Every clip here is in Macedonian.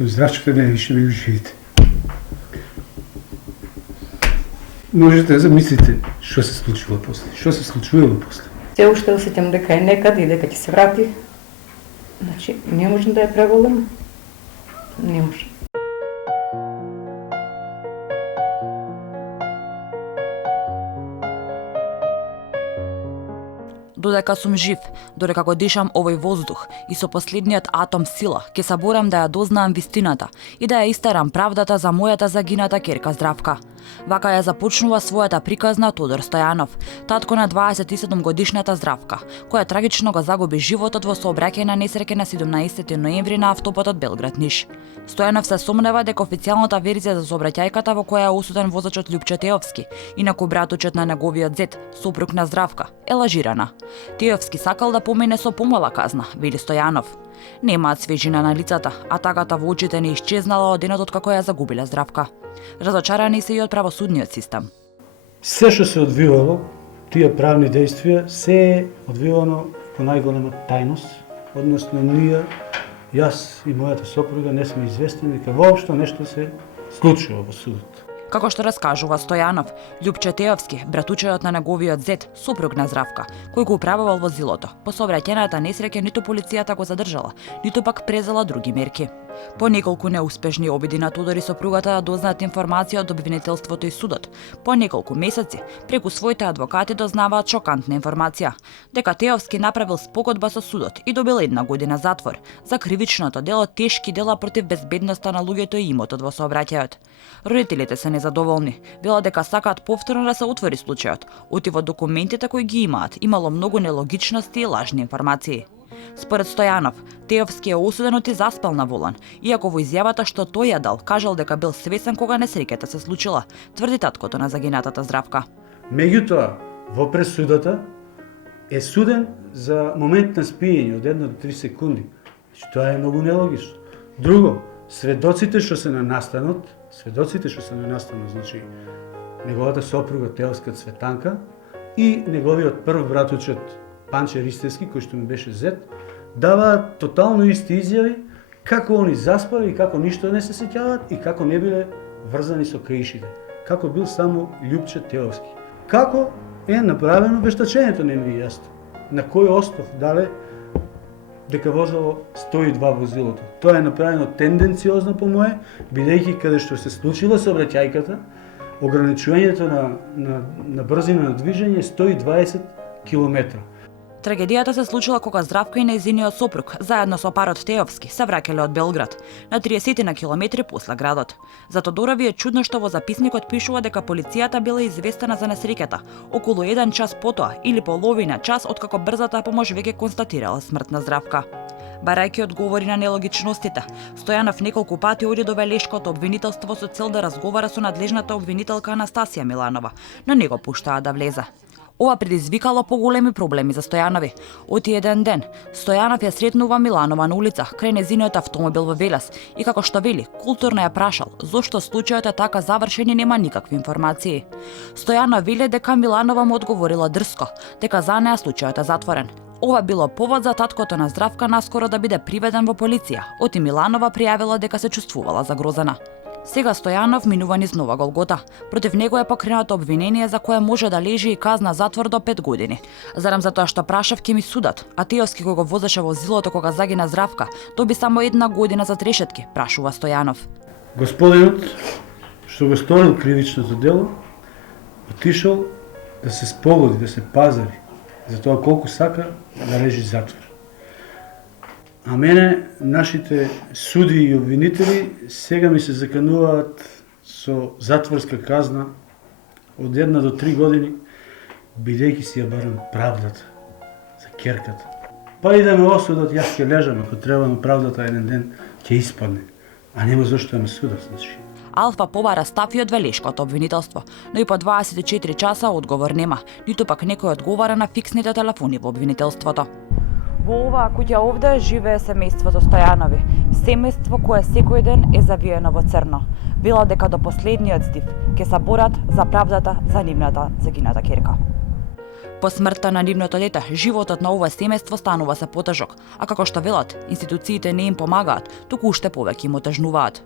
Здравчето не више да го живите. Можете да замислите што се случило после. Што се случило после. Се уште осеќам дека е некаде и дека ќе се врати. Значи, не можам да ја преболам. Не можам. Додека сум жив, додека го дишам овој воздух и со последниот атом сила, ќе се борам да ја дознаам вистината и да ја истерам правдата за мојата загината ќерка Здравка. Вака ја започнува својата приказна Тодор Стојанов, татко на 27 годишната Здравка, која трагично го загуби животот во сообраќајна несреќа на 17 ноември на автопатот Белград-Ниш. Стојанов се сомнева дека официјалната верзија за сообраќајката во која е осуден возачот Љупче Теовски, инаку братучот на неговиот зет, сопруг на Здравка, е лажирана. Теовски сакал да помине со помала казна, вели Стојанов. Немаат свежина на лицата, а тагата во очите не исчезнала од денот откако ја загубила Здравка. Разочарани се и од правосудниот систем. Се што се одвивало, тие правни действија, се е одвивано по најголема тајност, односно ние, јас и мојата сопруга не сме известени дека воопшто нешто се случува во судот. Како што раскажува Стојанов, Љупче Теовски, братучеот на неговиот зет, сопруг на Здравка, кој го управувал возилото, по сообраќајната несреќа ниту полицијата го задржала, ниту пак презела други мерки. По неколку неуспешни обиди на Тодор и сопругата да дознаат информација од обвинителството и судот, по неколку месеци, преку своите адвокати дознаваат шокантна информација, дека Теовски направил спогодба со судот и добил 1 година затвор за кривичното дело тешки дела против безбедноста на луѓето и имотот во сообраќајот. Родителите се незадоволни, велат дека сакаат повторно да се отвори случајот, оти во документите кои ги имаат имало многу нелогичности и лажни информации. Според Стојанов, Теовски е осуден и заспал на волан, иако во изјавата што тој ја дал, кажал дека бил свесен кога несреќата се случила, тврди таткото на загинатата Здравка. Меѓутоа, во пресудата е суден за момент на спиење од 1 до 3 секунди. Тоа е многу нелогично. Друго, сведоците што се на настанот, значи неговата сопруга Теовска Цветанка и неговиот прв братучот Панче Ристевски, кој што ми беше зет, даваат тотално исти изјави како они заспали и како ништо не се сеќаваат и како не биле врзани со каишите. Како бил само Љупче Теовски. Како е направено вештачењето, не ми е јасно. На кој остов, дале дека возело 102 возилото. Тоа е направено тенденциозно по мое, бидејќи каде што се случила сообраќајката, ограничувањето на брзина на движење е 120 км. Трагедијата се случила кога Здравка и нејзиниот сопруг, заедно со парот Теовски, се враќале од Белград, на 30 на километри после градот. За Тодорови е чудно што во записникот пишува дека полицијата била известена за несреќата околу 1 час потоа или половина час откако брзата помош веќе констатирала смрт на Здравка. Барајќи одговори на нелогичностите, Стојанов неколку пати оди до Велешкото обвинителство со цел да разговара со надлежната обвинителка Анастасија Миланова, но не го пуштаа да влезе. Ова предизвикало поголеми проблеми за Стојанови. Оти еден ден, Стојанов ја сретнува Миланова на улица, крај нејзиниот автомобил во Велес и како што вели, културно ја прашал зошто случајот е така завршен и нема никакви информации. Стојанов вели дека Миланова му одговорила дрско, дека за неа случајот е затворен. Ова било повод за таткото на Здравка наскоро да биде приведен во полиција. Оти Миланова пријавила дека се чувствувала загрозена. Сега Стојанов минува низ нова голгота. Против него е покренато обвинение за кое може да лежи и казна затвор до 5 години. Зарем за тоа што прашав ке ми судат, а Теовски кој го возеше возилото кога загина Здравка, доби само 1 година за трешетки, прашува Стојанов. Господинот што го сторил кривичното дело, отишол да се спогоди, да се пазари за тоа колку сака да лежи затвор. А мене, нашите суди и обвинители сега ми се закануваат со затворска казна од 1 до 3 години, бидејќи си ја барам правдата за ќерката. Па и да ме осудат, јас ќе лежам, ако треба, но правдата еден ден ќе испадне, а нема зашто да ме судат, значи. Алфа побара став и од Велешкото обвинителство, но и по 24 часа одговор нема, ниту пак некој одговара на фиксните телефони во обвинителството. Во оваа куќа овде живее семејството Стојанови, семејство кое секој ден е завиено во црно. Била дека до последниот здив ќе се борат за правдата за нивната загината ќерка. По смртта на нивното дете, животот на ова семејство станува се потежок, а како што велат, институциите не им помагаат, туку уште повеќе им отежнуваат.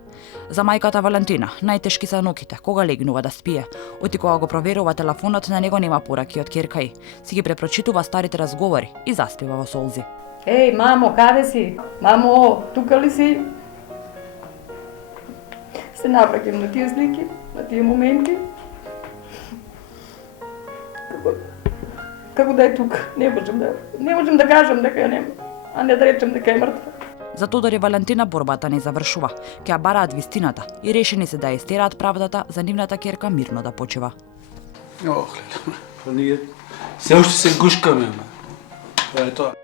За мајката Валентина, најтешки се ноќите, кога легнува да спие. Оти кога го проверува телефонот, на него нема пораки од ќерка ѝ. Си ги препрочитува старите разговори и заспива во солзи. Еј, мамо, каде си? Мамо, тука ли си? Се навраќам на тие слики, на тие моменти. Како да е тука, не можам да кажам дека ја нема, а не да речем дека е мртва. За Тодор и Валентина борбата не завршува. Ќе ја бараат вистината и решени се да ја истераат правдата за нивната ќерка мирно да почива. Ох, ние се уште се гушкаме, ама. Тоа е тоа.